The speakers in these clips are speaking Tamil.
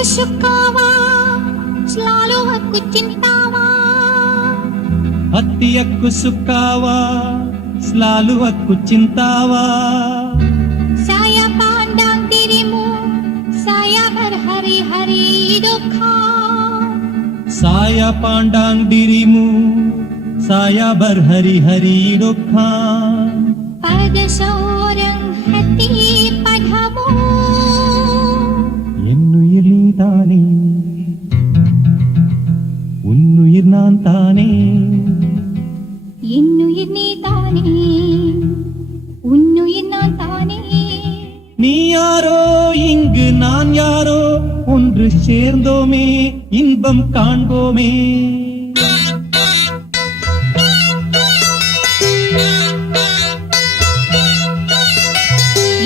aku sukawa, selalu aku cintawa. Hati aku sukawa, selalu aku cintawa. Saya pandang dirimu, saya berhari-hari duka. Saya pandang dirimu, saya berhari-hari duka. Pada seorang hati padamu, என்னுயிர் நீதானே, உன்னுயிர் நான் தானே. என்னுயிர் நீதானே, உன்னுயிர் நான் தானே. நீ யாரோ இங்கு நான் யாரோ, ஒன்று சேர்ந்தோமே இன்பம் காண்போமே.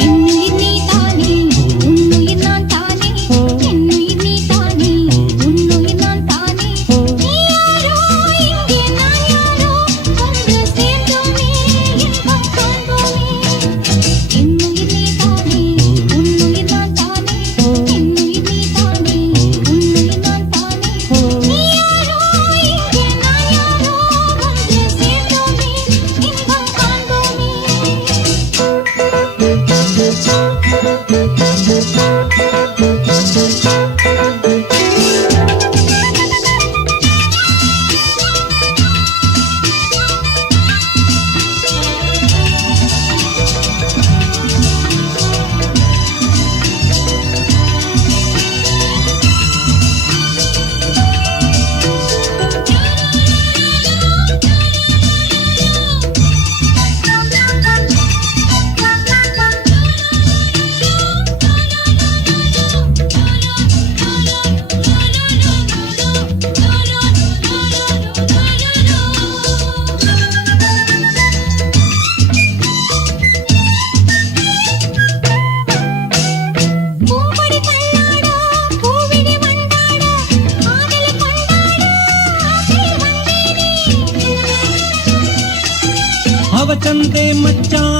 என்னுயிர் நீதானே, உன்னுயிர் நான் தானே. என்னுயிர் நீதானே, உன்னுயிர் நான் தானே. நீ யாரோ இங்கே நான் யாரோ, ஒன்று சேர்ந்தோமே இன்பம் காண்போமே. என்னுயிர் நீதானே, உன்னுயிர் நான் தானே. என்னுயிர் நீதானே, உன்னுயிர் நான் தானே. நீ யாரோ இங்கே நான் யாரோ, ஒன்று சேர்ந்தோமே இன்பம் காண்போமே. பூங்கொடி தள்ளாட, பூவிழி வண்டாட, காதலை கொண்டாட ஆசையில் வந்தேனே. அவ சந்தே மச்சான்